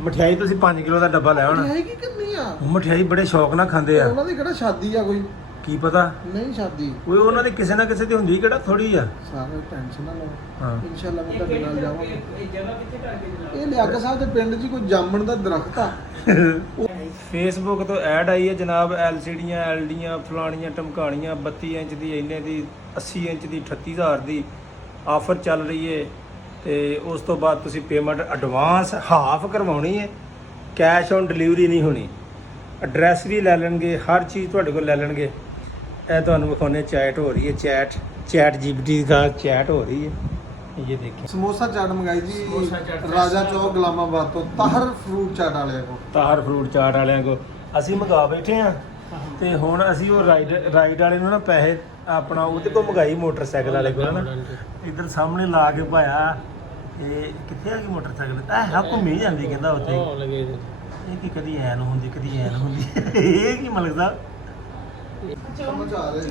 ਮਠਿਆਈ ਤੁਸੀਂ 5 ਕਿਲੋ ਦਾ ਡੱਬਾ ਲੈ ਆਉਣਾ। ਮਠਿਆਈ ਕੀ ਕਰਨੀ ਆ? ਮਠਿਆਈ ਬੜੇ ਸ਼ੌਕ ਨਾਲ ਖਾਂਦੇ ਆ। ਉਹਨਾਂ ਦੀ ਕਿਹੜਾ ਸ਼ਾਦੀ ਆ ਕੋਈ? ਕੀ ਪਤਾ ਨਹੀਂ ਸ਼ਾਦੀ ਕੋਈ ਉਹਨਾਂ ਦੀ ਕਿਸੇ ਨਾ ਕਿਸੇ ਦੀ ਹੁੰਦੀ, ਕਿਹੜਾ ਥੋੜੀ ਆ। ਸਾਰੇ ਟੈਨਸ਼ਨ ਨਾ ਲਓ। ਹਾਂ ਇਨਸ਼ਾਅੱਲਾ ਮੈਂ ਤੁਹਾਡੇ ਨਾਲ ਜਾਵਾਂਗਾ। ਇਹ ਲਿਆਕਾ ਸਾਹਿਬ ਦੇ ਪਿੰਡ 'ਚ ਕੋਈ ਜਾਮਣ ਦਾ ਦਰਖਤ ਆ। ਫੇਸਬੁੱਕ ਤੋਂ ਐਡ ਆਈ ਹੈ ਜਨਾਬ, LCDਆਂ LDਆਂ ਫਲਾਣੀਆਂ ਟਮਕਾਣੀਆਂ 32 ਇੰਚ ਦੀ ਇੰਨੇ ਦੀ 80 ਇੰਚ ਦੀ 38000 ਦੀ ਆਫਰ ਚੱਲ ਰਹੀ ਹੈ। ਤੇ ਉਸ ਤੋਂ ਬਾਅਦ ਤੁਸੀਂ ਪੇਮੈਂਟ ਐਡਵਾਂਸ ਹਾਫ ਕਰਵਾਉਣੀ ਹੈ, ਕੈਸ਼ ਔਨ ਡਿਲੀਵਰੀ ਨਹੀਂ ਹੋਣੀ। ਐਡਰੈਸ ਵੀ ਲੈ ਲੈਣਗੇ, ਹਰ ਚੀਜ਼ ਤੁਹਾਡੇ ਕੋਲ ਲੈ ਲੈਣਗੇ। ਇਹ ਤੁਹਾਨੂੰ ਵਿਖਾਉਂਦੇ ਚੈਟ ਹੋ ਰਹੀ ਹੈ, ਚੈਟ GPT ਦਾ ਚੈਟ ਹੋ ਰਹੀ ਹੈ। ये देखिए ਸਮੋਸਾ ਚਾਟ ਮੰਗਾਈ ਜੀ ਰਾਜਾ ਚੌਕ ਗੁਲਾਮਾਬਾਦ ਤੋਂ ਤਾਹਰ ਫਰੂਟ ਚਾਟ ਵਾਲਿਆਂ ਕੋਲ। ਤਾਹਰ ਫਰੂਟ ਚਾਟ ਵਾਲਿਆਂ ਕੋਲ ਅਸੀਂ ਮੰਗਾ ਬੈਠੇ ਆ। ਤੇ ਹੁਣ ਅਸੀਂ ਉਹ ਰਾਈਡ ਵਾਲੇ ਨੂੰ ਨਾ ਪੈਸੇ ਆਪਣਾ ਉਹਦੇ ਕੋਲ ਮੰਗਾਈ, ਮੋਟਰਸਾਈਕਲ ਵਾਲੇ ਕੋਲ ਨਾ ਇੱਧਰ ਸਾਹਮਣੇ ਲਾ ਕੇ ਭਾਇਆ। ਇਹ ਕਿੱਥੇ ਆ ਗਈ ਮੋਟਰਸਾਈਕਲ? ਆਹ ਘੁੰਮੀ ਜਾਂਦੀ ਕਹਿੰਦਾ ਉੱਥੇ। ਇਹ ਕੀ ਕਦੀ ਐਨ ਹੁੰਦੀ ਕਦੀ ਐਨ ਹੁੰਦੀ ਇਹ ਕੀ ਮਲਕ ਸਾਹਿਬ? ਸਮਝ ਆ ਰਿਹਾ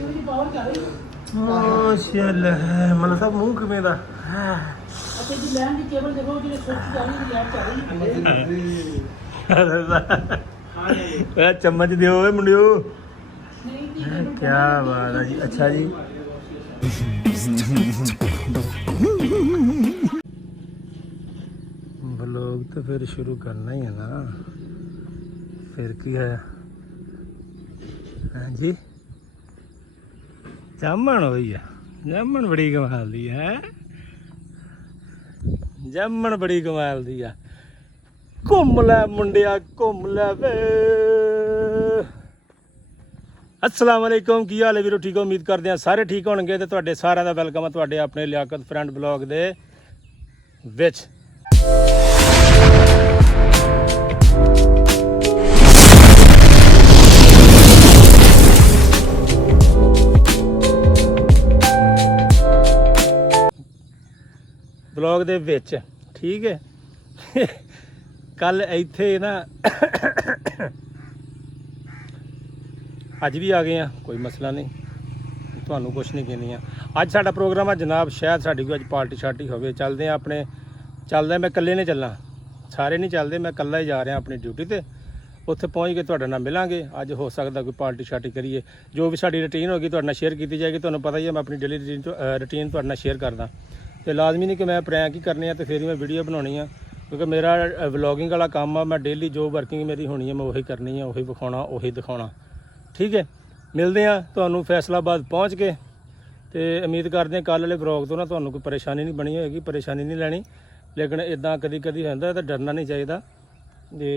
ਮਾਸ਼ਾਅੱਲਾ ਮਤਲਬ ਸਭ ਮੂੰਹ ਕਿਵੇਂ ਦਾ ਅਤੇ ਜੀ ਲੈਣ ਦੀ ਕੇਬਲ ਦੇਖੋ ਜਿਹੜੇ ਸੁੱਚ ਜਾ ਰਹੀ ਹੈ, ਚੱਲ ਰਹੀ ਹੈ। ਓਏ ਚਮਚ ਦਿਓ ਓਏ ਮੁੰਡਿਓ। ਨਹੀਂ ਜੀ ਕੀ ਬਾਤ ਹੈ ਜੀ। ਅੱਛਾ ਜੀ व्लॉग तो फिर शुरू करना ही है ना, फिर की है। हाँ जी जामन हो गई है, जामन बड़ी कमाल दी है, जामन बड़ी कमाल दी है। घूम लै मुंडिया घूम लै वे। अस्सलाम वालेकुम, की हाल है वीरो? ठीक हो? उम्मीद करते हैं सारे ठीक होंगे। तो तुहाडे सारिਆਂ ਦਾ ਵੈਲਕਮ है तुहाडे अपने लियाकत फ्रेंड ब्लॉग दे विच। ब्लॉग दे विच ठीक है। कल इत्थे ना अज भी आ गए हैं, कोई मसला नहीं, ਤੁਹਾਨੂੰ कुछ नहीं कहनी है। अज साडा प्रोग्राम है जनाब, शायद साडी कोई अज पार्टी शार्टी होवे। चलते हैं अपने, चलदा मैं कल्ले नहीं चलना, सारे नहीं चलते, मैं कल्ला ही जा रहा अपनी ड्यूटी ते। उत्थे पहुँच के तुहाडे नाल मिलांगे। अज हो सकता कोई पार्टी शार्टी करिए, जो भी साडी रूटीन होगी तुहाडे नाल शेयर की जाएगी। तुहानूं पता ही है मैं अपनी डेली रूटीन तुहाडे नाल शेयर करदा, तो लाजमी नहीं कि मैं प्रैंक ही करने तो फिर ही मैं वीडियो बनानी है, क्योंकि मेरा व्लॉगिंग वाला काम है। मैं डेली जो वर्किंग मेरी होनी है मैं वही करनी है, वही विखाना वही दिखाना। ठीक है, मिलते हैं तुहानूं फैसलाबाद पहुँच के। तो उम्मीद करते हैं कल वाले व्लॉग तो ना तुहानूं कोई परेशानी नहीं बनी होगी, परेशानी नहीं लैनी। लेकिन इदां कदी कदी होंदा तो डरना नहीं चाहिए। ये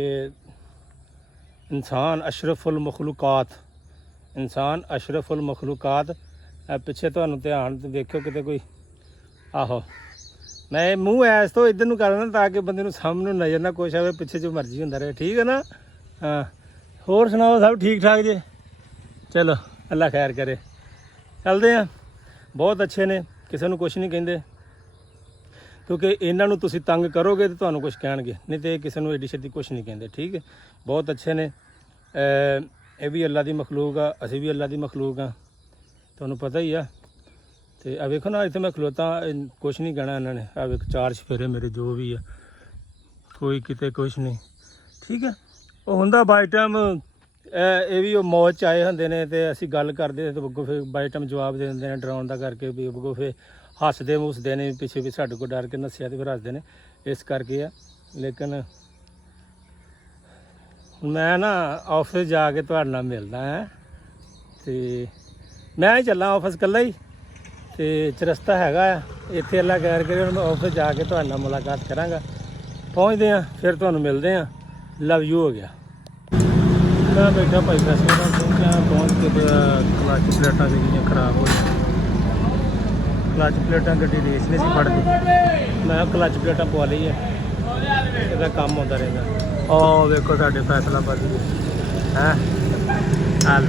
इंसान अशरफुल मखलूकात, इंसान अशरफुल मखलूकात। पिछे तुहानूं ध्यान देखियो किते कोई आहो, मैं मूँह ऐस तो इधर नूं करना ताकि बंदे नूं सामने नज़र ना कुछ आवे, पिछे जो मर्जी होंदा रहे। ठीक है ना? हाँ, होर सुनाओ, सब ठीक ठाक जे? चलो अल्लाह खैर करे। चलते हैं, बहुत अच्छे ने, किसी को कुछ नहीं कहिंदे, क्योंकि इन्हां नूं तुसीं तंग करोगे तो तुहानूं कुछ कहणगे, नहीं तो किसी को एडी छेती कुछ नहीं कहिंदे। ठीक है, बहुत अच्छे ने। ये भी अल्लाह दी मखलूक आ, असीं भी अल्लाह दी मखलूक आ, तुहानूं पता ही आ। तो आ वेखो ना, इत्थे मैं खलोता, कुछ नहीं कहना इन्होंने। आ वेख चार चफेरे मेरे जो भी है, कोई किते कुछ नहीं। ठीक है, वो हुंदा बाई टाइम ये भी मौज च आए होंदे ने, ते असीं गल करदे ते अग्गों फिर बाई टाइम जवाब दे दिंदे ने डराउण दा करके, भी अग्गों फिर हसदे मुसदे ने, पिछे भी साडे कोल डर के नस्सिया ते फिर हसदे ने, इस करके आ। लेकिन मैं ना ऑफिस जाके तुहाडे नाल मिलदा है, ते मैं ही चलां ऑफिस कल्ला ही, तो चरस्ता हैगा इत्थे अल्लाह खैर करे। मैं ऑफिस जाके तुहाडे नाल मुलाकात करांगा, पहुँचते हैं फिर तुहानूं मिलते हैं। लव यू हो गया। मैं बैठा भाई फैसले पहुँच के क्लच प्लेटा सीगियां खराब हो गई, क्लच प्लेटा गड्डी रेस नहीं सी फड़ती, मैं क्लच प्लेटा पवा ली है, इसका काम होता रहता। ओ देखो साढ़े फैसलाबाद है हल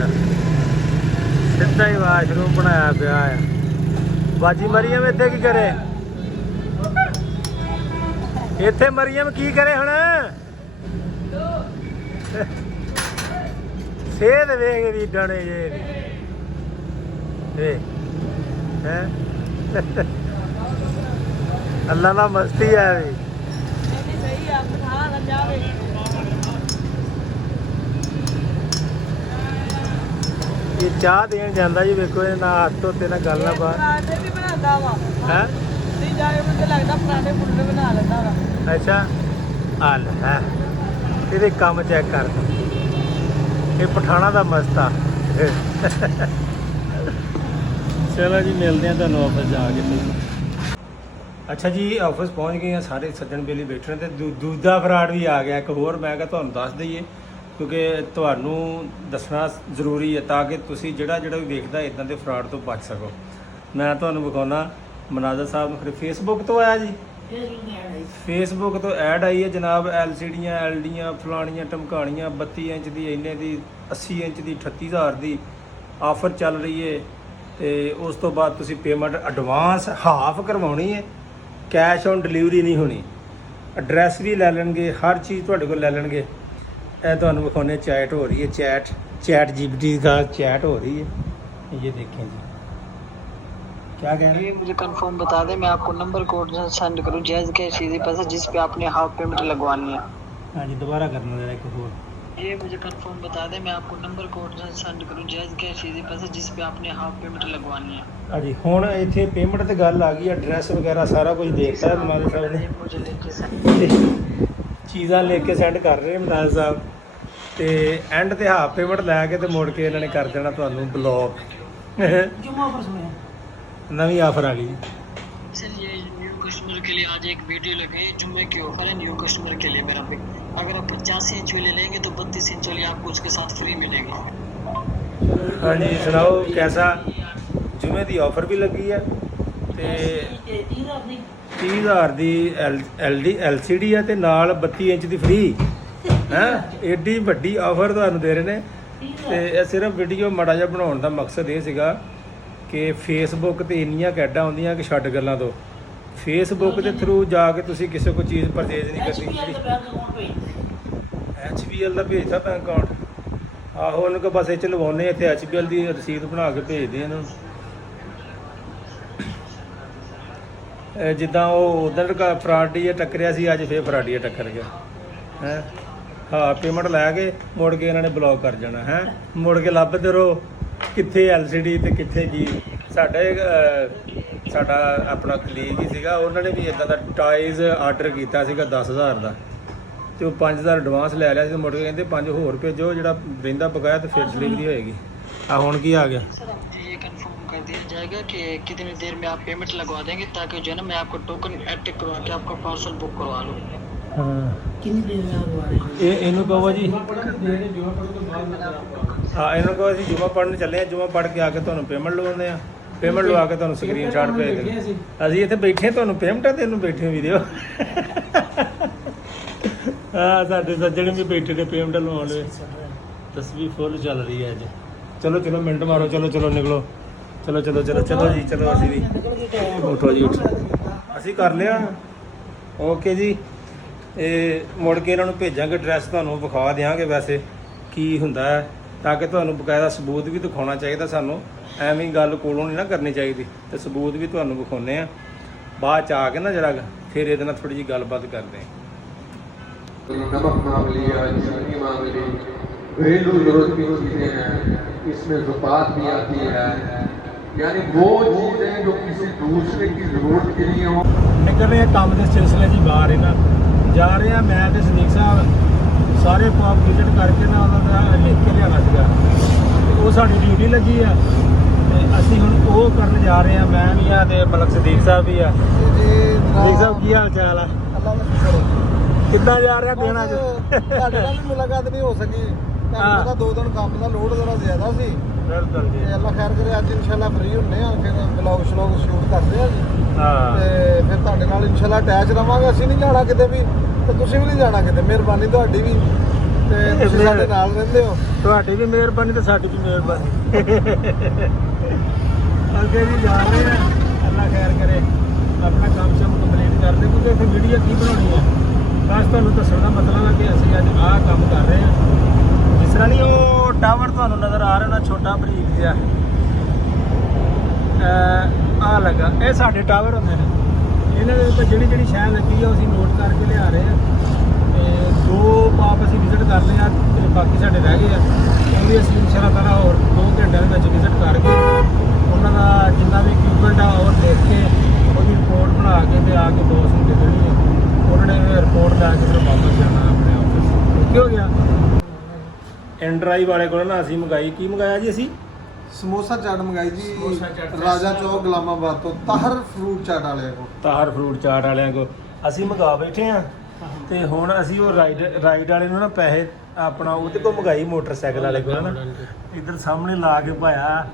सीधा ही वाशरूम बनाया पिया है। बाजी मरियम इत्थे की करे? इत्थे मरियम की करे हुण? सेहत वेख दी डने जे है अल्लाह ना मस्ती है भी। ਇਹ ਚਾਹ ਦੇਣ ਜਾਂਦਾ ਜੀ, ਵੇਖੋ ਇਹ ਨਾ ਹੱਥ ਧੋਤੇ ਨਾ ਗੱਲ ਨਾ ਬਾਤ ਪਰਾਂਠੇ ਵੀ ਬਣਾਉਂਦਾ ਵਾ ਹੈ। ਨਹੀਂ ਜਾ ਕੇ ਮੈਨੂੰ ਲੱਗਦਾ ਪਰਾਂਠੇ ਪੁੱਲੇ ਬਣਾ ਲੈਂਦਾ ਵਾ। ਅੱਛਾ ਆ ਲੈ ਹੈ ਇਹਦੇ ਕੰਮ ਚੈੱਕ ਕਰ, ਇਹ ਪਠਾਣਾ ਦਾ ਮਸਤਾ। ਚਲੋ ਜੀ ਮਿਲਦੇ ਆ ਤੁਹਾਨੂੰ ਆਫਿਸ ਜਾ ਕੇ। ਅੱਛਾ ਜੀ ਆਫਿਸ ਪਹੁੰਚ ਗਏ ਆ, ਸਾਰੇ ਸੱਜਣ ਬੇਲੀ ਬੈਠੇ ਨੇ ਤੇ ਦੂਜਾ ਫਰਾਡ ਵੀ ਆ ਗਿਆ ਇੱਕ ਹੋਰ। ਮੈਂ ਕਿਹਾ ਤੁਹਾਨੂੰ ਦੱਸ ਦਈਏ ਕਿਉਂਕਿ ਤੁਹਾਨੂੰ ਦੱਸਣਾ ਜ਼ਰੂਰੀ ਹੈ ਤਾਂ ਕਿ ਤੁਸੀਂ ਜਿਹੜਾ ਵੀ ਵੇਖਦਾ ਇਦਾਂ ਦੇ ਫਰਾਡ ਤੋਂ ਬਚ ਸਕੋ। ਮੈਂ ਤੁਹਾਨੂੰ ਵਿਖਾਉਣਾ ਮਨਾਜ਼ਰ ਸਾਹਿਬ ਨੂੰ, ਫਿਰ ਫੇਸਬੁੱਕ ਤੋਂ ਆਇਆ ਜੀ, ਫੇਸਬੁੱਕ ਤੋਂ ਐਡ ਆਈ ਹੈ ਜਨਾਬ। LCDਆਂ LDਆਂ ਫਲਾਣੀਆਂ ਟਮਕਾਣੀਆਂ 32 ਇੰਚ ਦੀ ਇੰਨੇ ਦੀ 80 ਇੰਚ ਦੀ 38000 ਦੀ ਆਫਰ ਚੱਲ ਰਹੀ ਹੈ। ਤੇ ਉਸ ਤੋਂ ਬਾਅਦ ਤੁਸੀਂ ਪੇਮੈਂਟ ਐਡਵਾਂਸ ਹਾਫ ਕਰਵਾਉਣੀ ਹੈ, ਕੈਸ਼ ਔਨ ਡਿਲੀਵਰੀ ਨਹੀਂ ਹੋਣੀ। ਐਡਰੈਸ ਵੀ ਲੈ ਲੈਣਗੇ, ਹਰ ਚੀਜ਼ ਤੁਹਾਡੇ ਕੋਲ ਲੈ ਲੈਣਗੇ। ਇਹ ਤੁਹਾਨੂੰ ਵਿਖਾਉਣੇ ਚੈਟ ਹੋ ਰਹੀ ਹੈ, चैट GPT का चैट हो रही है। ये देखें जी क्या कह रहे हैं। मुझे कंफर्म बता दें, मैं आपको नंबर कोड सेंड करूं जायज़ कैश इजी पैसा जिस पे आपने हाफ पेमेंट लगवानी है। हाँ जी दोबारा करना जरा एक और। ये मुझे कंफर्म बता दें, मैं आपको नंबर कोड सेंड करूं जायज़ कैश इजी पैसा जिस पे आपने हाफ पेमेंट लगवानी है। हाँ जी ਹੁਣ ਇੱਥੇ ਪੇਮੈਂਟ ਤੇ ਗੱਲ ਆ ਗਈ, ਐਡਰੈਸ ਵਗੈਰਾ ਸਾਰਾ ਕੁਝ ਦੇਖਤਾ ਹੈ ਮਨਾਜ਼ਰ ਸਾਹਿਬ ਨੇ, मुझे लेके सेंड ਚੀਜ਼ਾਂ ਲੈ ਕੇ ਸੈਂਡ ਕਰ ਰਹੇ ਮਨਾਜ਼ਰ ਸਾਹਿਬ ਤੇ ਐਂਡ ਤੇ ਹਾਫ ਪੇਮੈਂਟ ਲੈ ਕੇ ਤੇ ਮੁੜ ਕੇ ਇਹਨਾਂ ਨੇ ਕਰ ਦੇਣਾ ਤੁਹਾਨੂੰ ਬਲੌਕ। जुम्मा पर सुने ਨਵੀਂ ਆਫਰ ਆ ਗਈ। चलिए न्यू कस्टमर के लिए आज एक वीडियो लगे, जुम्मे की ऑफर है न्यू कस्टमर के लिए। मेरा पिक अगर आप 85 इंच वाले लेंगे तो 32 इंच वाली आपको उसके साथ फ्री मिलेगी। हाँ जी सुनाओ कैसा। जुमे ਦੀ ਆਫਰ ਵੀ ਲੱਗੀ ਹੈ ਤੇ 30,000 ਦੀ LCD ਹੈ ਤੇ ਨਾਲ 32 ਇੰਚ ਦੀ ਫ੍ਰੀ ਹੈ। ਏਡੀ ਵੱਡੀ ਆਫਰ ਤੁਹਾਨੂੰ ਦੇ ਰਹੇ ਨੇ ਤੇ ਇਹ ਸਿਰਫ ਵੀਡੀਓ ਮਾੜਾ ਜਿਹਾ ਬਣਾਉਣ ਦਾ ਮਕਸਦ ਇਹ ਸੀਗਾ ਕਿ ਫੇਸਬੁੱਕ ਤੇ ਇੰਨੀਆਂ ਐਡਾਂ ਆਉਂਦੀਆਂ ਕਿ ਛੱਡ ਗੱਲਾਂ ਤੋਂ। ਫੇਸਬੁੱਕ ਦੇ ਥਰੂ ਜਾ ਕੇ ਤੁਸੀਂ ਕਿਸੇ ਕੋਈ ਚੀਜ਼ ਪਰਚੇਜ਼ ਨਹੀਂ ਕਰਨੀ। HBL ਦਾ ਭੇਜਦਾ ਬੈਂਕ ਅਕਾਊਂਟ, ਆਹੋ ਉਹਨੂੰ ਕੋ ਬਸ ਇਹ ਚ ਲਵਾਉਣੇ ਇੱਥੇ HBL ਦੀ ਰਸੀਦ ਬਣਾ ਕੇ ਭੇਜਦੇ ਇਹਨਾਂ ਨੂੰ। ਜਿੱਦਾਂ ਉਹ ਉਧਰ ਫਰਾਡੀਆ ਟੱਕਰਿਆ ਸੀ, ਅੱਜ ਫੇਰ ਫਰਾਡੀਆ ਟੱਕਰ ਗਿਆ ਹੈ। ਹਾਂ ਪੇਮੈਂਟ ਲੈ ਕੇ ਮੁੜ ਕੇ ਇਹਨਾਂ ਨੇ ਬਲੌਕ ਕਰ ਜਾਣਾ ਹੈ। ਮੁੜ ਕੇ ਲੱਭਦੇ ਰਹੋ ਕਿੱਥੇ LCD ਤੇ ਕਿੱਥੇ ਕੀ। ਸਾਡਾ ਆਪਣਾ ਕਲੀਗ ਹੀ ਸੀਗਾ, ਉਹਨਾਂ ਨੇ ਵੀ ਇਦਾਂ ਦਾ ਟਾਈਜ਼ ਆਰਡਰ ਕੀਤਾ ਸੀਗਾ 10,000 ਦਾ ਤੇ ਉਹ 5,000 ਐਡਵਾਂਸ ਲੈ ਲਿਆ ਸੀ। ਮੁੜ ਕੇ ਕਹਿੰਦੇ 5 ਹੋਰ ਭੇਜੋ, ਜਿਹੜਾ ਰਹਿੰਦਾ ਬਕਾਇਆ ਤੇ ਫਿਰ ਡਿਲੀਵਰੀ ਹੋਏਗੀ। ਆ ਹੁਣ ਕੀ ਆ ਗਿਆ। सर ये कंफर्म कर दिया जाएगा कि कितनी देर में आप पेमेंट लगवा देंगे ताकि जो है ना मैं आपको टोकन एक्टिव करवा के आपका पार्सल बुक करवा लूँ। ਹਾਂ कितनी देर में आप आ रहे हैं ਇਹਨੂੰ ਕਹੋ ਜੀ, ਹਾਂ ਇਹਨੂੰ ਕਹੋ ਅਸੀਂ ਜੁਮਾ ਪੜ੍ਹਨ ਚੱਲੇ ਆ, ਜੁਮਾ ਪੜ੍ਹ ਕੇ ਆ ਕੇ ਤੁਹਾਨੂੰ ਪੇਮੈਂਟ ਲਵਾਉਂਦੇ ਆ। ਪੇਮੈਂਟ ਲਵਾ ਕੇ ਤੁਹਾਨੂੰ ਸਕਰੀਨਸ਼ਾਟ ਭੇਜ ਦਿੰਦੇ। ਅਸੀਂ ਇੱਥੇ ਬੈਠੇ ਤੁਹਾਨੂੰ ਪੇਮੈਂਟਾਂ ਤੈਨੂੰ ਬੈਠੇ ਵੀਡੀਓ। ਹਾਂ ਸਾਡੇ ਸੱਜਣ ਵੀ ਬੈਠੇ ਨੇ ਪੇਮੈਂਟ ਲਵਾਉਣ ਲਈ। ਤਸਵੀਰ ਫੁੱਲ ਚੱਲ ਰਹੀ ਹੈ ਅੱਜ। ਚਲੋ ਚਲੋ ਮਿੰਟ ਮਾਰੋ, ਚਲੋ ਚਲੋ ਨਿਕਲੋ, ਚਲੋ ਚਲੋ ਚਲੋ ਚਲੋ ਜੀ ਚਲੋ। ਅਸੀਂ ਵੀ ਉਠੋ ਜੀ ਉਠੋ, ਅਸੀਂ ਕਰ ਲਿਆ। ਓਕੇ ਜੀ ਇਹ ਮੁੜ ਕੇ ਇਹਨਾਂ ਨੂੰ ਭੇਜਾਂਗੇ, ਐਡਰੈਸ ਤੁਹਾਨੂੰ ਵਿਖਾ ਦਿਆਂਗੇ ਵੈਸੇ ਕੀ ਹੁੰਦਾ ਹੈ ਤਾਂ ਕਿ ਤੁਹਾਨੂੰ ਬਕਾਇਦਾ ਸਬੂਤ ਵੀ ਦਿਖਾਉਣਾ ਚਾਹੀਦਾ ਸਾਨੂੰ। ਐਵੇਂ ਹੀ ਗੱਲ ਕੋਲੋਂ ਨਹੀਂ ਨਾ ਕਰਨੀ ਚਾਹੀਦੀ ਤੇ ਸਬੂਤ ਵੀ ਤੁਹਾਨੂੰ ਵਿਖਾਉਂਦੇ ਆ ਬਾਅਦ ਚ ਆ ਕੇ ਨਾ ਜਰਾ ਫਿਰ ਇਹਦੇ ਨਾਲ ਥੋੜੀ ਜਿਹੀ ਗੱਲਬਾਤ ਕਰਦੇ ਹਾਂ। नमक मांग लिया, चीनी मांग ली, घरेलू जरूरत की चीज़ें हैं, इसमें ज़ुकात भी आती है। यानी वो चीज़ें जो किसी दूसरे की ज़रूरत के लिए हो। ਨਿਕਲ ਰਹੇ ਆ ਕੰਮ ਦੇ ਸਿਲਸਿਲੇ 'ਚ ਬਾਹਰ ਇਹਨਾਂ ਜਾ ਰਹੇ ਆ। ਮੈਂ ਤੇ ਸਦੀਕ ਸਾਹਿਬ ਸਾਰੇ ਪਾਪ ਵਿਜ਼ਿਟ ਕਰਕੇ ਨਾ ਉਹਨਾਂ ਦਾ ਲਿਖ ਕੇ ਲਿਆਉਣਾ ਸੀਗਾ ਤੇ ਉਹ ਸਾਡੀ ਡਿਊਟੀ ਲੱਗੀ ਆ ਤੇ ਅਸੀਂ ਹੁਣ ਉਹ ਕਰਨ ਜਾ ਰਹੇ ਆ। ਮੈਂ ਵੀ ਆ ਤੇ ਮਲਕ ਸਦੀਕ ਸਾਹਿਬ ਵੀ ਆ। ਸਦੀਕ ਸਾਹਿਬ ਕੀ ਹਾਲ ਚਾਲ ਆ? ਅੱਲਾ ਦਾ ਸ਼ੁਕਰ ਹੈ। ਕਿੱਦਾਂ ਜਾ ਰਿਹਾ ਦੇਣਾ ਅੱਜ? ਤੁਹਾਡੇ ਨਾਲ ਵੀ ਮੁਲਾਕਾਤ ਨਹੀਂ ਹੋ ਸਕੀ, ਤੁਹਾਨੂੰ ਪਤਾ 2 ਦਿਨ ਕੰਮ ਦਾ ਲੋਡ ਜ਼ਰਾ ਜ਼ਿਆਦਾ ਸੀ ਬਿਲਕੁਲ ਜੀ। ਤੇ ਅੱਲਾ ਖੈਰ ਕਰੇ ਅੱਜ ਇਨਸ਼ਾਅੱਲਾ ਫ੍ਰੀ ਹੁੰਨੇ ਆ, ਫਿਰ ਵਲੌਗ ਸ਼ਲੌਗ ਸ਼ੂਟ ਕਰਦੇ ਆ ਜੀ ਹਾਂ ਤੇ ਫਿਰ ਤੁਹਾਡੇ ਨਾਲ ਇਨਸ਼ਾਅੱਲਾ ਅਟੈਚ ਰਵਾਂਗੇ। ਅਸੀਂ ਨਹੀਂ ਜਾਣਾ ਕਿਤੇ ਵੀ ਤੇ ਤੁਸੀਂ ਵੀ ਨਹੀਂ ਜਾਣਾ ਕਿਤੇ, ਮਿਹਰਬਾਨੀ ਤੁਹਾਡੀ ਵੀ ਤੇ ਤੁਸੀਂ ਸਾਡੇ ਨਾਲ ਰਹਿੰਦੇ ਹੋ। ਤੁਹਾਡੀ ਵੀ ਮਿਹਰਬਾਨੀ ਤੇ ਸਾਡੀ ਵੀ ਮਿਹਰਬਾਨੀ। ਅੱਗੇ ਵੀ ਜਾ ਰਹੇ ਆ, ਅੱਲਾ ਖੈਰ ਕਰੇ ਆਪਣਾ ਕੰਮ ਸ਼ਮ ਕੰਪਲੀਟ ਕਰਦੇ ਕਿਉਂਕਿ ਇੱਥੇ ਵੀਡੀਓ ਕੀ ਬਣਾਉਣੀ ਆ। ਬਸ ਤੁਹਾਨੂੰ ਦੱਸਣ ਦਾ ਮਤਲਬ ਹੈ ਕਿ ਅਸੀਂ ਅੱਜ ਆਹ ਕੰਮ ਕਰ ਰਹੇ ਹਾਂ। ਜਿਸ ਤਰ੍ਹਾਂ ਨਹੀਂ ਉਹ ਟਾਵਰ ਤੁਹਾਨੂੰ ਨਜ਼ਰ ਆ ਰਿਹਾ ਨਾ ਛੋਟਾ ਬਰੀਕ ਜਿਹਾ ਆਹ ਲੱਗਾ, ਇਹ ਸਾਡੇ ਟਾਵਰ ਹੁੰਦੇ ਨੇ। ਇਹਨਾਂ ਦੇ ਉੱਤੇ ਜਿਹੜੀ ਜਿਹੜੀ ਸ਼ੈ ਲੱਗੀ ਆ ਉਹ ਅਸੀਂ ਨੋਟ ਕਰਕੇ ਲਿਆ ਰਹੇ ਆ ਤੇ 2 ਪਾਪ ਅਸੀਂ ਵਿਜ਼ਿਟ ਕਰ ਲਏ ਆ ਤੇ ਬਾਕੀ ਸਾਡੇ ਰਹਿ ਗਏ ਆ। ਉਹ ਵੀ ਅਸੀਂ ਇਨਸ਼ਾਅੱਲਾ ਤਾਲਾ ਹੋਰ 2 ਘੰਟਿਆਂ ਦੇ ਐਂਡਰਾਈ ਵਾਲੇ ਕੋਲ ਨਾ ਅਸੀਂ ਮੰਗਾਈ, ਕੀ ਮੰਗਾਇਆ ਜੀ ਅਸੀਂ? ਸਮੋਸਾ ਚਾਟ ਮੰਗਾਈ ਜੀ ਸਮੋਸਾ ਚਾਟ। ਰਾਜਾ ਚੌਕ ਗੁਲਾਮਾਬਾਦ ਤੋਂ ਤਾਹਰ ਫਰੂਟ ਚਾਟ ਵਾਲਿਆਂ ਕੋਲ। ਤਾਹਰ ਫਰੂਟ ਚਾਟ ਵਾਲਿਆਂ ਕੋ ਅਸੀਂ ਮੰਗਾ ਬੈਠੇ ਆ ਤੇ ਹੁਣ ਅਸੀਂ ਉਹ ਰਾਈਡ ਵਾਲੇ ਨੂੰ ਨਾ ਪੈਸੇ ਆਪਣਾ ਉਹਦੇ ਕੋਲ ਮੰਗਾਈ, ਮੋਟਰਸਾਈਕਲ ਵਾਲੇ ਕੋਲ ਨਾ ਇੱਧਰ ਸਾਹਮਣੇ ਲਾ ਕੇ ਪਾਇਆ।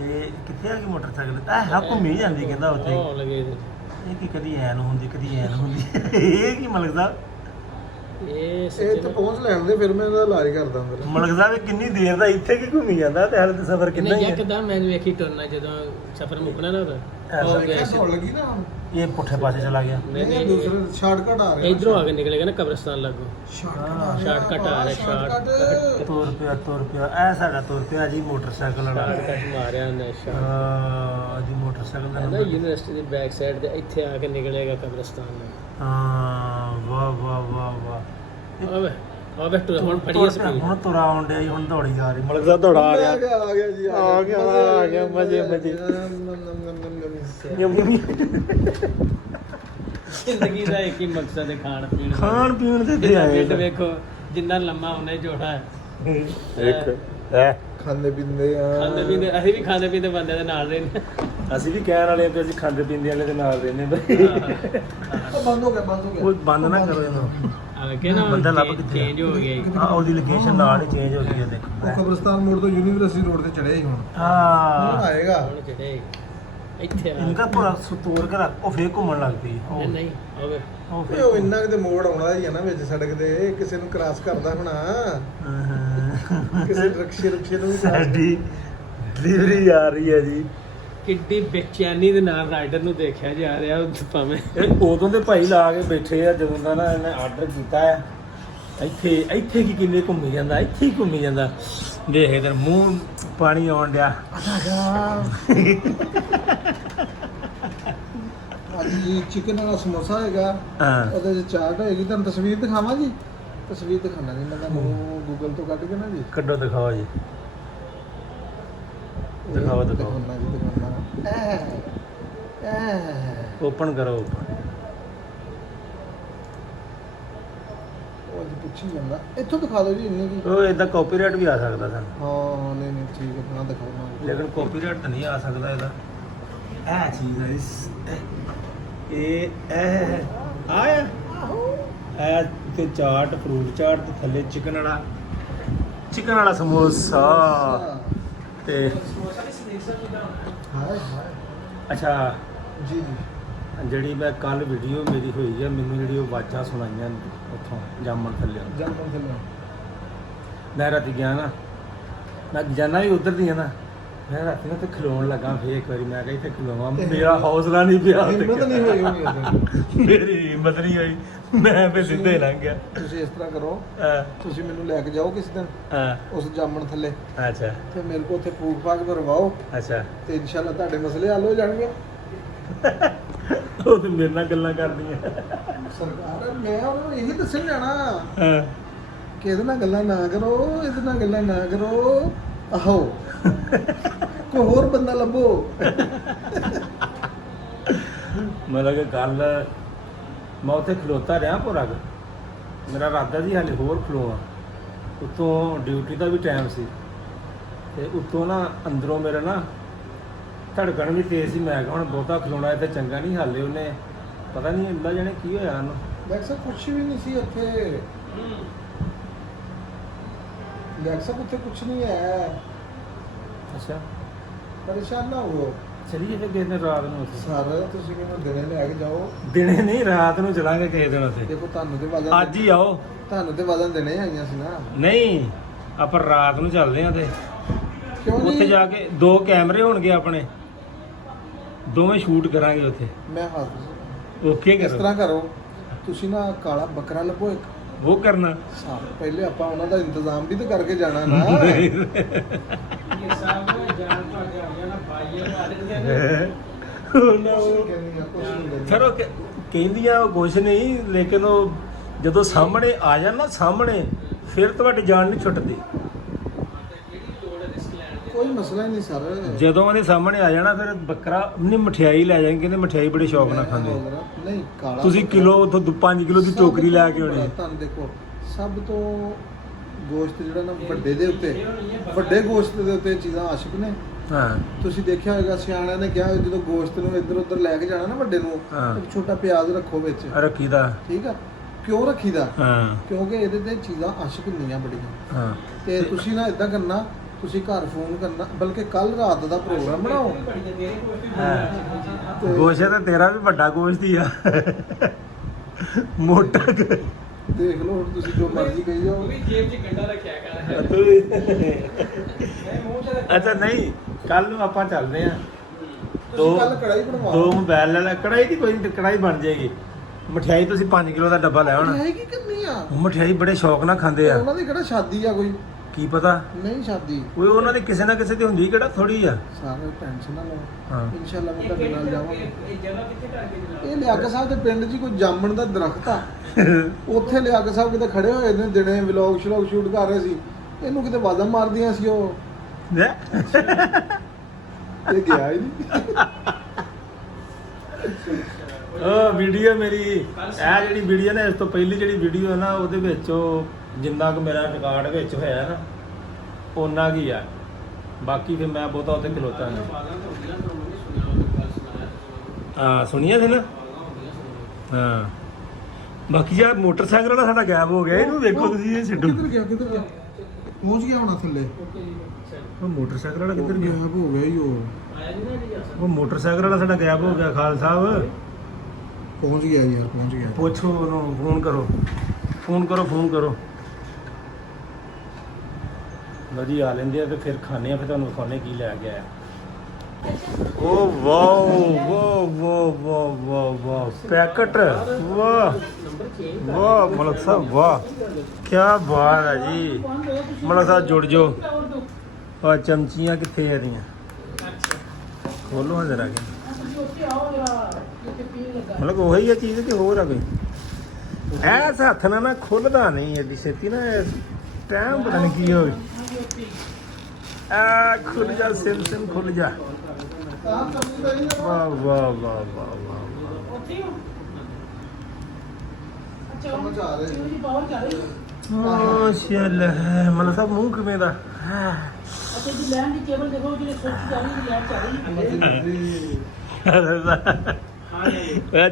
ਇਹ ਕਿੱਥੇ ਆ ਗਈ ਮੋਟਰਸਾਈਕਲ? ਇਹ ਘੁੰਮੀ ਜਾਂਦੀ ਕਹਿੰਦਾ ਉੱਥੇ। ਉਹ ਲੱਗੇ ਇਹ ਕੀ ਕਦੀ ਐਨ ਹੁੰਦੀ ਕਦੀ ਐਨ ਹੁੰਦੀ ਇਹ ਕੀ ਮਲਕ ਸਾਹਿਬ? ਇਹ ਇਹ ਤਾਂ ਪਹੁੰਚ ਲੈਣ ਦੇ ਫਿਰ ਮੈਂ ਇਹਦਾ ਇਲਾਜ ਕਰਦਾ ਫਿਰ। ਮਲਕ ਸਾਹਿਬ ਇਹ ਕਿੰਨੀ ਦੇਰ ਦਾ ਇੱਥੇ ਕੀ ਘੁੰਮੀ ਜਾਂਦਾ ਤੇ ਹਾਲੇ ਤੇ ਸਫ਼ਰ ਕਿੰਨਾ ਹੀ ਹੈ। ਇੱਕਦਮ ਮੈਂ ਵੇਖੀ ਟੁਰਨਾ ਜਦੋਂ ਸਫ਼ਰ ਮੁੱਕਣਾ ਨਾ ਉਹਦਾ ਐਸਾ ਹੋ ਗਿਆ ਸੀ। ਹੋਣ ਲੱਗੀ ਨਾ ਇਹ ਪੁੱਠੇ ਪਾਸੇ ਚਲਾ ਗਿਆ। ਇਹ ਦੂਸਰੇ ਸ਼ਾਰਟਕਟ ਆ ਰਿਹਾ। ਇਧਰੋਂ ਆ ਕੇ ਨਿਕਲੇਗਾ ਨਾ ਕਬਰਸਤਾਨ ਲੱਗੋ। ਸ਼ਾਰਟਕਟ ਆ ਰਿਹਾ ਸ਼ਾਰਟਕਟ। ਤੁਰ ਪਿਆ ਇਹ ਸਾਡਾ ਤੁਰ ਪਿਆ ਜੀ ਮੋਟਰਸਾਈਕਲ ਵਾਲਾ। ਸ਼ਾਰਟਕਟ ਮਾਰਿਆ ਉਹਨੇ ਜੀ ਮੋਟਰਸਾਈਕਲ ਦਾ ਨਾ ਨੰਬਰ। ਯੂਨੀਵਰਸਿਟੀ ਦੇ ਬੈਕ ਸਾਈਡ ਤੇ ਇੱਥੇ ਆ ਕੇ ਨਿਕਲੇਗਾ ਕਬਰਸਤਾਨ ਨੂੰ। ਹਾਂ ਵਾਹ ਵਾਹ ਵਾਹ ਵਾਹ। ਆਵੇ ਟੁਰ ਹੁਣ ਫੜੀਏ ਸਪੀਡ। ਹੁਣ ਤੁਰਾ ਆਉਣ ਡਿਆ ਜੀ, ਹੁਣ ਦੌੜੀ ਆ ਰਹੀ। ਮਲਕ ਸਾਹਿਬ ਦੌੜਾ ਆ ਰਿਹਾ। ਆ ਗਿਆ ਜੀ ਆ ਗਿਆ ਮਜ਼ੇ ਮਜ਼ੇ। ਜ਼ਿੰਦਗੀ ਦਾ ਇੱਕ ਹੀ ਮਕਸਦ ਹੈ ਖਾਣ ਪੀਣ ਦਾ। ਖਾਣ ਪੀਣ ਦੇ ਤੇ ਆਏ ਢਿੱਡ ਵੇਖੋ ਜਿੰਨਾ ਲੰਮਾ ਉਹਨੇ ਜੋੜਾ ਹੈ। ਇੱਕ ਹੈ ਖਾਂਦੇ ਪੀਂਦੇ ਆ। ਖਾਂਦੇ ਪੀਂਦੇ ਅਸੀਂ ਵੀ ਖਾਂਦੇ ਪੀਂਦੇ ਬੰਦੇ ਦੇ ਨਾਲ ਰਹਿੰਦੇ। ਅਸੀਂ ਵੀ ਕਹਿਣ ਵਾਲੇ ਆ ਕਿ ਅਸੀਂ ਖਾਂਦੇ ਪੀਂਦੇ ਵਾਲੇ ਦੇ ਨਾਲ ਰਹਿੰਦੇ ਬਈ। ਉਹ ਬੰਦ ਹੋ ਗਿਆ ਕੋਈ ਬੰਦ ਨਾ ਕਰੋ ਇਹਨੂੰ। ਆ ਕੇ ਨਾ ਬੰਦਾ ਲੱਭ ਕਿੱਥੇ ਚੇਂਜ ਹੋ ਗਿਆ। ਹਾਂ ਉਹਦੀ ਲੋਕੇਸ਼ਨ ਨਾਲ ਹੀ ਚੇਂਜ ਹੋ ਗਈ ਹੈ ਦੇਖ। ਉਹ ਕਬਰਸਤਾਨ ਮੋੜ ਤੋਂ ਯੂਨੀਵਰਸਿਟੀ ਰੋਡ ਤੇ ਚੜਿਆ ਹੀ ਹੁਣ। ਹੁਣ ਹਾਂ ਆਏਗਾ। ਹੁਣ ਜਿਹੜੇ ਇੱਥੇ ਆ ਇਨਕਾ ਪੂਰਾ ਸੁਤੋਰ ਕਰ ਉਹ ਫੇਰ ਘੁੰਮਣ ਲੱਗ ਪਈ। ਨਹੀਂ ਨਹੀਂ ਆਵੇ ਉਹ ਓਏ ਫੇਰ ਉਹ ਇੰਨਾ ਕਿਤੇ ਮੋੜ ਆਉਣਾ ਹੀ ਆ ਨਾ ਵਿੱਚ ਸੜਕ ਦੇ, ਕਿਸੇ ਨੂੰ ਕ੍ਰਾਸ ਕਰਦਾ ਹੋਣਾ, ਕਿਸੇ ਰਕਸ਼ੇ ਨੂੰ ਵੀ cross ਸਾਡੀ ਡਿਲੀਵਰੀ ਆ ਰਹੀ ਹੈ ਜੀ। ਕਿੱਡੀ ਬੇਚੈਨੀ ਦੇ ਨਾਲ ਰਾਈਡਰ ਨੂੰ ਦੇਖਿਆ ਜਾ ਰਿਹਾ ਉਹ ਭਾਵੇਂ ਇਹ ਉਦੋਂ ਦੇ ਭਾਈ ਲਾ ਕੇ ਬੈਠੇ ਆ ਜਦੋਂ ਦਾ ਨਾ ਇਹਨੇ ਆਰਡਰ ਕੀਤਾ ਆ। ਇੱਥੇ ਕੀ ਕਿੰਨੇ ਘੁੰਮੀ ਜਾਂਦਾ, ਇੱਥੇ ਹੀ ਘੁੰਮੀ ਜਾਂਦਾ। ਦੇਖ ਇਧਰ ਮੂੰਹ ਪਾਣੀ ਆਉਣ ਡਿਆ। ਹਾਂਜੀ ਚਿਕਨ ਵਾਲਾ ਸਮੋਸਾ ਹੈਗਾ, ਹਾਂ ਉਹਦੇ ਚ ਚਾਟ ਹੋਏਗੀ। ਤੁਹਾਨੂੰ ਤਸਵੀਰ ਦਿਖਾਵਾਂ ਜੀ? ਤਸਵੀਰ ਦਿਖਾਣਾ ਜੀ ਮੈਂ ਤੁਹਾਨੂੰ ਗੂਗਲ ਤੋਂ ਕੱਢ ਕੇ ਨਾ ਜੀ ਕੱਢੋ ਦਿਖਾਓ ਜੀ। ਦਿਖਾਓ ਦਿਖਾਓ। ਦਿਖਾਉਣਾ ਜੀ ਦਿਖਾਉਣਾ। ਓਪਨ ਕਰੋ ਓਪਨ। ਉਹ ਜੀ ਪੁੱਛੀ ਜਾਂਦਾ, ਇੱਥੋਂ ਦਿਖਾ ਦਿਓ ਜੀ ਇੰਨੀ ਕੀ। ਉਹ ਇਦਾਂ ਕਾਪੀਰਾਈਟ ਵੀ ਆ ਸਕਦਾ ਸਾਨੂੰ, ਹਾਂ ਨਹੀਂ ਨਹੀਂ ਠੀਕ ਹੈ ਨਾ ਦਿਖਾਉਣਾ। ਲੇਕਿਨ ਕਾਪੀਰਾਈਟ ਤਾਂ ਨਹੀਂ ਆ ਸਕਦਾ ਇਹਦਾ। ਇਹ ਚੀਜ਼ ਹੈ ਇਹ ਆਇਆ ਇਹ ਤੇ ਚਾਟ ਫਰੂਟ ਚਾਟ ਤੇ ਥੱਲੇ ਚਿਕਨ ਵਾਲਾ ਸਮੋਸਾ ਤੇ ਹਾਏ ਹਾਏ ਅੱਛਾ ਜੀ ਜੀ ਜਿਹੜੀ ਮੈਂ ਕੱਲ ਵੀਡੀਓ ਮੇਰੀ ਹੋਈ ਆ, ਮੈਨੂੰ ਜਿਹੜੀ ਉਹ ਆਵਾਜ਼ਾਂ ਸੁਣਾਈਆਂ ਉੱਥੋਂ ਜਾਮਣ ਥੱਲੇ। ਜੰਪਰ ਥੱਲੇ ਮੈਂ ਰਾਤੀ ਗਿਆ ਨਾ, ਮੈਂ ਜਾਣਾ ਵੀ ਉਧਰ ਦੀ ਆ ਨਾ, ਮੈਂ ਰਾਤੀ ਨਾ ਤੇ ਖਲੋਣ ਲੱਗਾ ਫੇਰ ਇੱਕ ਵਾਰੀ ਮੈਂ ਕਿਹਾ ਇੱਥੇ ਖਲੋਵਾਂ, ਮੇਰਾ ਹੌਸਲਾ ਨਹੀਂ ਪਿਆ ਉੱਥੇ। ਹਿੰਮਤ ਨਹੀਂ ਹੋਈ ਹੋਣੀ ਉਦੋਂ। ਮੇਰੀ ਹਿੰਮਤ ਨਹੀਂ ਹੋਈ, ਮੈਂ ਫੇਰ ਸਿੱਧੇ ਲੰਘ ਗਿਆ। ਤੁਸੀਂ ਇਸ ਤਰ੍ਹਾਂ ਕਰੋ, ਹਾਂ, ਤੁਸੀਂ ਮੈਨੂੰ ਲੈ ਕੇ ਜਾਓ ਕਿਸੇ ਦਿਨ ਹਾਂ, ਉਸ ਜਾਮਣ ਥੱਲੇ, ਅੱਛਾ ਤੇ ਮੇਰੇ ਕੋਲ ਉੱਥੇ ਫੂਕ ਫਾਕ ਭਰਵਾਓ ਅੱਛਾ। ਤੇ ਇਨਸ਼ਾਅੱਲਾ ਤੁਹਾਡੇ ਮਸਲੇ ਹੱਲ ਹੋ ਜਾਣਗੇ। ਉਹ ਤੇ ਮੇਰੇ ਨਾਲ ਗੱਲਾਂ ਕਰਦੀਆਂ। ਸਰਕਾਰ ਮੈਂ ਉਹਨਾਂ ਨੂੰ ਇਹੀ ਦੱਸਣ ਜਾਣਾ ਹਾਂ, ਕਿ ਇਹਦੇ ਨਾਲ ਗੱਲਾਂ ਨਾ ਕਰੋ, ਇਹਦੇ ਨਾਲ ਗੱਲਾਂ ਨਾ ਕਰੋ, ਆਹੋ ਕੋਈ ਹੋਰ ਬੰਦਾ ਲੱਭੋ। ਮਤਲਬ ਕਿ ਗੱਲ ਮੈਂ ਉੱਥੇ ਖਲੋਤਾ ਰਿਹਾ ਪੂਰਾ ਕੁ। ਮੇਰਾ ਇਰਾਦਾ ਸੀ ਹਾਲੇ ਹੋਰ ਖਲੋਵਾਂ, ਉੱਤੋਂ ਡਿਊਟੀ ਦਾ ਵੀ ਟਾਈਮ ਸੀ ਤੇ ਉੱਤੋਂ ਨਾ ਅੰਦਰੋਂ ਮੇਰੇ ਨਾ ਧੜਕਣ ਵੀ ਤੇਜ਼ ਸੀ। ਮੈਂ ਕਿਹਾ ਹੁਣ ਬਹੁਤਾ ਖਲੋਣਾ ਇੱਥੇ ਚੰਗਾ ਨਹੀਂ, ਹਾਲੇ ਉਹਨੇ ਪਤਾ ਨਹੀਂ ਅੱਲਾ ਜਾਣੇ ਕੀ ਹੋਇਆ ਉਹਨੂੰ। ਲੈਕਸਾ ਕੁਛ ਵੀ ਨਹੀਂ ਸੀ ਉੱਥੇ, ਲੈਕਸਾ ਉੱਥੇ ਕੁਛ ਨਹੀਂ ਹੈ, ਅੱਛਾ ਪਰੇਸ਼ਾਨ ਨਾ ਹੋ। ਚਲੀਏ ਫਿਰ ਕਿਸੇ ਦਿਨ ਰਾਤ ਨੂੰ ਉੱਥੇ। ਸਾਰਾ ਤੁਸੀਂ ਮੈਨੂੰ ਦਿਨੇ ਲੈ ਕੇ ਜਾਓ। ਦਿਨੇ ਨਹੀਂ ਰਾਤ ਨੂੰ ਚਲਾਂਗੇ ਕਿਸੇ ਦਿਨ ਉੱਥੇ। ਦੇਖੋ ਤੁਹਾਨੂੰ ਤੇ ਵਜ਼ਨ ਅੱਜ ਹੀ ਆਓ। ਤੁਹਾਨੂੰ ਤੇ ਵਜ਼ਨ ਦੇਣੇ ਆਈਆਂ ਸੀ ਨਾ। ਨਹੀਂ ਆਪਾਂ ਰਾਤ ਨੂੰ ਚੱਲਦੇ ਆਂ ਤੇ ਕਿਉਂ ਉੱਥੇ ਨਹੀਂ? ਜਾ ਕੇ 2 ਕੈਮਰੇ ਹੋਣਗੇ ਆਪਣੇ, ਦੋਵੇਂ ਸ਼ੂਟ ਕਰਾਂਗੇ ਉੱਥੇ। ਮੈਂ ਹੱਥ ਓਕੇ ਇਸ ਕਰੋ, ਤਰ੍ਹਾਂ ਕਰੋ, ਤੁਸੀਂ ਨਾ ਕਾਲਾ ਬੱਕਰਾ ਲੱਭੋ ਇੱਕ। ਉਹ ਕਰਨਾ। ਪਹਿਲੇ ਆਪਾਂ ਉਹਨਾਂ ਦਾ ਇੰਤਜ਼ਾਮ ਵੀ ਤਾਂ ਕਰਕੇ ਜਾਣਾ ਨਾ। ਇਹ ਸਭ ਜਾਣ ਭਾਗੇ ਆ ਗਿਆ ਨਾ ਭਾਈਏ ਵਾਲੇ ਫਿਰ ਉਹ ਕਹਿੰਦੀਆਂ ਉਹ ਕੁਛ ਨਹੀਂ, ਲੇਕਿਨ ਉਹ ਜਦੋਂ ਸਾਹਮਣੇ ਆ ਜਾਣ ਨਾ ਸਾਹਮਣੇ, ਫਿਰ ਤੁਹਾਡੀ ਜਾਨ ਨਹੀਂ ਛੁੱਟਦੀ। ਕੋਈ ਮਸਲਾ ਹੀ ਨਹੀਂ ਸਰ। ਜਦੋਂ ਉਹਦੇ ਸਾਹਮਣੇ ਆ ਜਾਣਾ ਫਿਰ ਬੱਕਰਾ ਨਹੀਂ, ਮਠਿਆਈ ਲੈ ਜਾਣਗੇ, ਕਹਿੰਦੇ ਮਠਿਆਈ ਬੜੇ ਸ਼ੌਕ ਨਾਲ ਖਾਂਦੇ। ਨਹੀਂ ਕਾਲਾ ਤੁਸੀਂ ਬੱਕਰਾ ਕਿਲੋ ਉੱਥੋਂ 5 ਕਿਲੋ ਦੀ ਸਭ ਟੋਕਰੀ ਲੈ ਤੋਂ ਕੇ ਆਉਣੀ। ਤੁਹਾਨੂੰ ਦੇਖੋ ਸਭ ਤੋਂ ਗੋਸ਼ਤ ਜਿਹੜਾ ਨਾ ਵੱਡੇ ਦੇ ਉੱਤੇ, ਵੱਡੇ ਗੋਸ਼ਤ ਦੇ ਉੱਤੇ ਚੀਜ਼ਾਂ ਆਸ਼ਿਕ ਨੇ। ਹਾਂ ਤੁਸੀਂ ਦੇਖਿਆ ਹੋਵੇਗਾ ਸਿਆਣਿਆਂ ਨੇ ਕਿਹਾ ਜਦੋਂ ਗੋਸ਼ਤ ਨੂੰ ਇੱਧਰ ਉੱਧਰ ਲੈ ਕੇ ਜਾਣਾ ਨਾ ਵੱਡੇ ਨੂੰ, ਹਾਂ। ਇੱਕ ਛੋਟਾ ਪਿਆਜ਼ ਰੱਖੋ ਵਿੱਚ, ਰੱਖੀਦਾ। ਠੀਕ ਆ। ਕਿਉਂ ਰੱਖੀਦਾ? ਹਾਂ ਕਿਉਂਕਿ ਇਹਦੇ ਤੇ ਚੀਜ਼ਾਂ ਆਸ਼ਿਕ ਹੁੰਦੀਆਂ ਬੜੀਆਂ। ਹਾਂ ਤੇ ਤੁਸੀਂ ਨਾ ਇਦਾਂ ਕਰਨਾ, ਤੁਸੀਂ ਘਰ ਫੋਨ ਕਰਨਾ, ਬਲਕਿ ਕੱਲ ਰਾਤ ਦਾ ਪ੍ਰੋਗਰਾਮ ਬਣਾਓ। ਗੋਸ਼ਤ ਤਾਂ ਤੇਰਾ ਵੀ ਵੱਡਾ ਗੋਸ਼ਤ ਹੀ ਆ, ਮੋਟਾ ਦੇਖ ਲਓ ਹੁਣ ਤੁਸੀਂ ਜੋ ਮਰਜ਼ੀ ਕਹੀ ਜਾਓ। ਜੇਬ 'ਚ ਗੰਡਾ ਰੱਖਿਆ ਕਰ। ਅੱਛਾ ਨਹੀਂ, ਕੱਲ ਨੂੰ ਆਪਾਂ ਚੱਲਦੇ ਆ। ਤੁਸੀਂ ਕੱਲ ਕੜਾਈ ਬਣਵਾਓ। 2 ਮੋਬਾਈਲ ਲੈ ਲੈ। ਕੜਾਈ ਦੀ ਕੋਈ ਨਹੀਂ, ਕੜਾਈ ਬਣ ਜਾਏਗੀ। ਮਠਿਆਈ ਤੁਸੀਂ 5 ਕਿਲੋ ਦਾ ਡੱਬਾ ਲੈ ਆਉਣਾ। ਮਠਿਆਈ ਕੀ ਕਰਨੀ ਆ? ਮਠਿਆਈ ਬੜੇ ਸ਼ੌਕ ਨਾਲ ਖਾਂਦੇ ਆ। ਉਹਨਾਂ ਦੀ ਕਿਹੜਾ ਸ਼ਾਦੀ ਆ ਕੋਈ? ਕੀ ਪਤਾ, ਨਹੀਂ ਸ਼ਾਦੀ, ਕੋਈ ਉਹਨਾਂ ਦੀ ਕਿਸੇ ਨਾ ਕਿਸੇ ਦੀ ਹੁੰਦੀ, ਕਿਹੜਾ ਥੋੜੀ ਆ। ਸਾਰੇ ਟੈਨਸ਼ਨ ਨਾ ਲਓ। ਹਾਂ ਇਨਸ਼ਾਅੱਲਾ ਮੈਂ ਤੁਹਾਡੇ ਨਾਲ ਜਾਵਾਂਗਾ। ਇਹ ਜਗ੍ਹਾ ਕਿੱਥੇ ਕਰਕੇ ਇਹ ਲਿਆਕਤ ਸਾਹਿਬ ਦੇ ਪਿੰਡ 'ਚ ਕੋਈ ਜਾਮਣ ਦਾ ਦਰਖਤ ਆ, ਉੱਥੇ ਲਿਆਕਤ ਸਾਹਿਬ ਕਿਤੇ ਖੜੇ ਹੋਏ ਨੇ, ਦਿਨੇ ਵਲੌਗ ਸ਼ੂਟ ਕਰ ਰਹੇ ਸੀ, ਇਹਨੂੰ ਕਿਤੇ ਵਾਜ਼ਾਂ ਮਾਰਦੀਆਂ ਸੀ ਉਹ, ਇਹ ਗਿਆ ਹੀ ਨਹੀਂ। ਉਹ ਵੀਡੀਓ ਮੇਰੀ, ਇਹ ਜਿਹੜੀ ਵੀਡੀਓ ਨਾ, ਇਸ ਤੋਂ ਪਹਿਲੀ ਜਿਹੜੀ ਵੀਡੀਓ ਹੈ ਨਾ, ਉਹਦੇ ਵਿੱਚ ਉਹ ਜਿੰਨਾ ਕੁ ਮੇਰਾ ਰਿਕਾਰਡ ਵਿੱਚ ਹੋਇਆ ਨਾ ਓਨਾ ਕੀ ਆ, ਬਾਕੀ ਫਿਰ ਮੈਂ ਬਹੁਤਾ ਉੱਥੇ ਖਲੋਤਾ ਨਹੀਂ। ਹਾਂ ਸੁਣੀਆਂ ਸੀ ਨਾ। ਹਾਂ ਬਾਕੀ ਯਾਰ ਮੋਟਰਸਾਈਕਲ ਵਾਲਾ ਸਾਡਾ ਗਾਇਬ ਹੋ ਗਿਆ, ਇਹਨੂੰ ਵੇਖੋ ਤੁਸੀਂ, ਇਹ ਛੱਡੋ। ਕਿੱਧਰ ਗਿਆ? ਕਿੱਧਰ ਗਿਆ? ਪਹੁੰਚ ਗਿਆ ਹੋਣਾ ਥੱਲੇ। ਉਹ ਮੋਟਰਸਾਈਕਲ ਵਾਲਾ ਕਿੱਧਰ ਗਿਆ? ਗਾਇਬ ਹੋ ਗਿਆ ਹੀ ਉਹ। ਉਹ ਮੋਟਰਸਾਈਕਲ ਵਾਲਾ ਸਾਡਾ ਗਾਇਬ ਹੋ ਗਿਆ। ਖਾਲ ਸਾਹਿਬ ਪਹੁੰਚ ਗਿਆ ਯਾਰ, ਪਹੁੰਚ ਗਿਆ। ਪੁੱਛੋ ਉਹਨੂੰ, ਫੋਨ ਕਰੋ, ਫੋਨ ਕਰੋ, ਫੋਨ ਕਰੋ। ਲਓ ਜੀ ਆ ਲੈਂਦੇ ਆ ਤੇ ਫਿਰ ਖਾਣੇ ਆ, ਫਿਰ ਤੁਹਾਨੂੰ ਵਿਖਾਉਣੇ ਕੀ ਲੈ ਕੇ ਆਇਆ। Oh wow wow wow wow wow wow, packet, ਵਾਹ ਵਾਹ ਮਲਕ ਸਾਹਿਬ, ਵਾਹ ਕੀ ਬਾਤ ਹੈ ਜੀ। ਮਲਕ ਸਾਹਿਬ ਜੁੜ ਜੋ। ਆ ਚਮਚੀਆਂ ਕਿੱਥੇ ਆ ਰਹੀਆਂ? ਖੋਲੋ ਹਾਂ ਜਰਾ ਕੇ। ਮਤਲਬ ਉਹੀ ਆ ਚੀਜ਼ ਕਿ ਹੋਰ ਆ ਕੋਈ? ਐਸ ਹੱਥ ਨਾਲ ਨਾ ਖੁੱਲਦਾ ਨਹੀਂ ਐਡੀ ਛੇਤੀ ਨਾ, ਟਾਈਮ ਪਤਾ ਨਹੀਂ ਕੀ ਹੋ ਗਿਆ। ਆ ਖੁੱਲ ਜਾ, ਸਿਮ ਸਿਮ ਖੁੱਲ ਜਾ। ਵਾਹ ਵਾਹ ਵਾਹ ਵਾਹ ਵਾਹ। ਚੱਲ ਮਤਲਬ ਸਭ ਮੂੰਹ ਕਿਵੇਂ ਦਾ?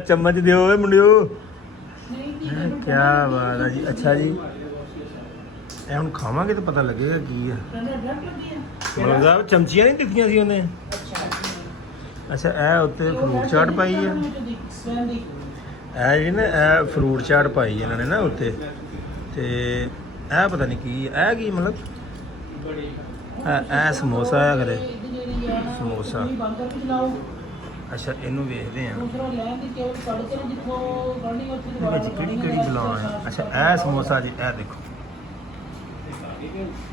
ਚਮਚ ਦਿਓ ਓਏ ਮੁੰਡਿਓ। ਕੀ ਬਾਤ ਹੈ ਜੀ। ਅੱਛਾ ਜੀ, ਇਹ ਹੁਣ ਖਾਵਾਂਗੇ ਤਾਂ ਪਤਾ ਲੱਗੇਗਾ ਕੀ ਆ। ਮਤਲਬ ਸਾਹਿਬ ਚਮਚੀਆਂ ਨਹੀਂ ਦਿੱਤੀਆਂ ਸੀ ਉਹਨੇ। ਅੱਛਾ ਇਹ ਉੱਤੇ ਫਰੂਟ ਚਾਟ ਪਾਈ ਹੈ। ਇਹ ਜਿਹੜੀ ਨਾ, ਇਹ ਫਰੂਟ ਚਾਟ ਪਾਈ ਇਹਨਾਂ ਨੇ ਨਾ ਉੱਤੇ, ਤੇ ਇਹ ਪਤਾ ਨਹੀਂ ਕੀ ਇਹ ਕੀ ਮਤਲਬ। ਇਹ ਸਮੋਸਾ ਆ ਕਰੇ, ਸਮੋਸਾ। ਅੱਛਾ ਇਹਨੂੰ ਵੇਖਦੇ ਆ ਵਿੱਚ ਕਿਹੜੀ ਕਿਹੜੀ ਬਲਾ ਆ। ਅੱਛਾ ਇਹ ਸਮੋਸਾ ਜੀ, ਇਹ ਦੇਖੋ,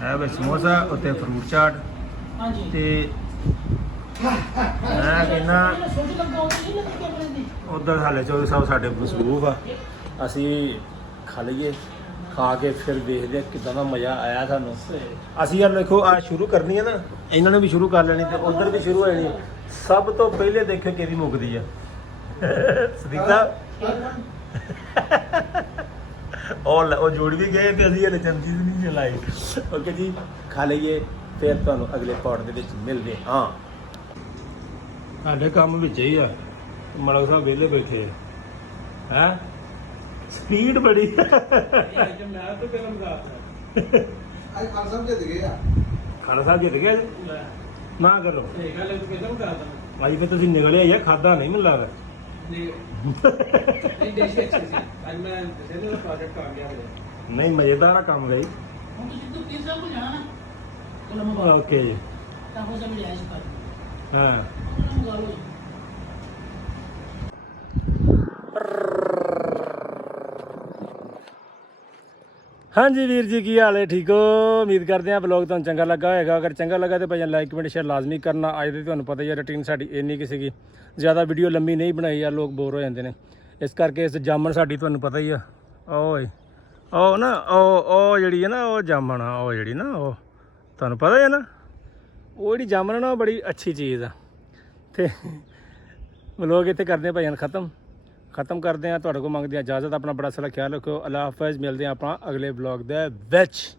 ਇਹ ਵਿੱਚ ਸਮੋਸਾ, ਉੱਤੇ ਫਰੂਟ ਚਾਟ, ਤੇ ਮੈਂ ਕਹਿੰਦਾ ਉਧਰ ਹਾਲੇ ਚੌਧਰੀ ਸਾਹਿਬ ਸਾਡੇ ਮਸਰੂਫ ਆ, ਅਸੀਂ ਖਾ ਲਈਏ, ਖਾ ਕੇ ਫਿਰ ਵੇਖਦੇ ਕਿੱਦਾਂ ਦਾ ਮਜ਼ਾ ਆਇਆ ਸਾਨੂੰ। ਅਸੀਂ ਯਾਰ ਦੇਖੋ ਆ ਸ਼ੁਰੂ ਕਰਨੀ ਹੈ ਨਾ, ਇਹਨਾਂ ਨੇ ਵੀ ਸ਼ੁਰੂ ਕਰ ਲੈਣੀ ਤੇ ਉਧਰ ਵੀ ਸ਼ੁਰੂ ਹੋ ਜਾਣੀ। ਸਭ ਤੋਂ ਪਹਿਲੇ ਦੇਖੋ ਕਿਹਦੀ ਮੁੱਕਦੀ ਆ। ਸਦੀਕਾ ਉਹ ਜੁੜ ਵੀ ਗਏ ਤੇ ਅਸੀਂ ਹਲੇ ਚਮਚੀ ਨਹੀਂ ਚਲਾਈ। ਓਕੇ ਜੀ, ਖਾ ਲਈਏ, ਫਿਰ ਤੁਹਾਨੂੰ ਅਗਲੇ ਪਾਰਟ ਦੇ ਵਿੱਚ ਮਿਲਦੇ ਹਾਂ। ਸਾਡੇ ਕੰਮ ਵਿੱਚ ਹੀ ਆ, ਮਲਕ ਸਾਹਿਬ ਵਿਹਲੇ ਬੈਠੇ ਆ। ਹੈ ਸਪੀਡ ਬੜੀ। ਮੈਂ ਤਾਂ ਫਿਲਮ ਦੱਸਦਾ ਅੱਜ ਖਾਨ ਸਾਹਿਬ ਜਿੱਤ ਗਏ ਆ। ਖਾਣਾ ਸਾਹਿਬ ਜਿੱਤ ਗਿਆ ਜੀ, ਨਾ ਕਰੋ ਇਹ ਗੱਲ ਵਿੱਚ ਫਿਲਮ ਦੱਸਦਾ ਭਾਈ। ਫਿਰ ਤੁਸੀਂ ਨਿਕਲਿਆ ਯਾਰ, ਖਾਦਾ ਨਹੀਂ ਮੈਨੂੰ ਲੱਗਦਾ। ਨਹੀਂ ਦੇਸ਼ ਅੱਛੀ ਸੀ। ਅੱਜ ਮੈਂ ਜਿਹਦੇ ਨਾਲ ਪ੍ਰੋਜੈਕਟ ਆ ਗਿਆ ਮੇਰੇ। ਨਹੀਂ ਮਜ਼ੇਦਾਰ ਕੰਮ ਗਈ। ਹੁਣ ਤੁਸੀਂ ਤੋਂ ਕਿਸ ਸਾਹਿਬ ਨੂੰ ਜਾਣਾ ਨਾ, ਕੋਲ ਮੰਗਾ ਓਕੇ ਜੀ। ਤਾਂ ਹੋ ਜਾਵੇ ਲਿਆ ਇਸ ਕਰ ਹਾਂ ਮੰਗਾ ਲਓ। ਹਾਂਜੀ ਵੀਰ ਜੀ, ਕੀ ਹਾਲ ਹੈ? ਠੀਕ ਹੋ? ਉਮੀਦ ਕਰਦੇ ਹਾਂ ਬਲੌਗ ਤੁਹਾਨੂੰ ਚੰਗਾ ਲੱਗਾ ਹੋਏਗਾ। ਅਗਰ ਚੰਗਾ ਲੱਗਾ ਤਾਂ ਭਾਈ ਲਾਈਕ ਕਮੈਂਟ ਸ਼ੇਅਰ ਲਾਜ਼ਮੀ ਕਰਨਾ। ਅੱਜ ਦੇ ਤੁਹਾਨੂੰ ਪਤਾ ਹੀ ਹੈ ਰੂਟੀਨ ਸਾਡੀ ਇੰਨੀ ਕਿ ਸੀਗੀ, ਜ਼ਿਆਦਾ ਵੀਡੀਓ ਲੰਮੀ ਨਹੀਂ ਬਣਾਈ ਯਾਰ, ਲੋਕ ਬੋਰ ਹੋ ਜਾਂਦੇ ਨੇ। ਇਸ ਕਰਕੇ ਇਸ ਜਾਮਣ ਸਾਡੀ ਤੁਹਾਨੂੰ ਪਤਾ ਹੀ ਆ, ਓਏ ਉਹ ਨਾ ਉਹ ਜਿਹੜੀ ਹੈ ਨਾ, ਉਹ ਜਾਮਣ ਆ, ਉਹ ਜਿਹੜੀ ਨਾ, ਉਹ ਤੁਹਾਨੂੰ ਪਤਾ ਹੈ ਨਾ, ਉਹ ਜਿਹੜੀ ਜਾਮਣ ਨਾ, ਉਹ ਬੜੀ ਅੱਛੀ ਚੀਜ਼ ਆ। ਤੇ ਬਲੌਗ ਇੱਥੇ ਕਰਦੇ ਹਾਂ ਭਾਈ ਖਤਮ ਕਰਦੇ ਹਾਂ। ਤੁਹਾਡੇ ਕੋਲ ਮੰਗਦੇ ਹਾਂ ਇਜਾਜ਼ਤ। ਆਪਣਾ ਬੜਾ ਸਾਰਾ ਖਿਆਲ ਰੱਖੋ। ਅੱਲਾ ਹਾਫਿਜ਼। ਮਿਲਦੇ ਹਾਂ ਆਪਾਂ ਅਗਲੇ ਬਲੌਗ ਦੇ ਵਿੱਚ।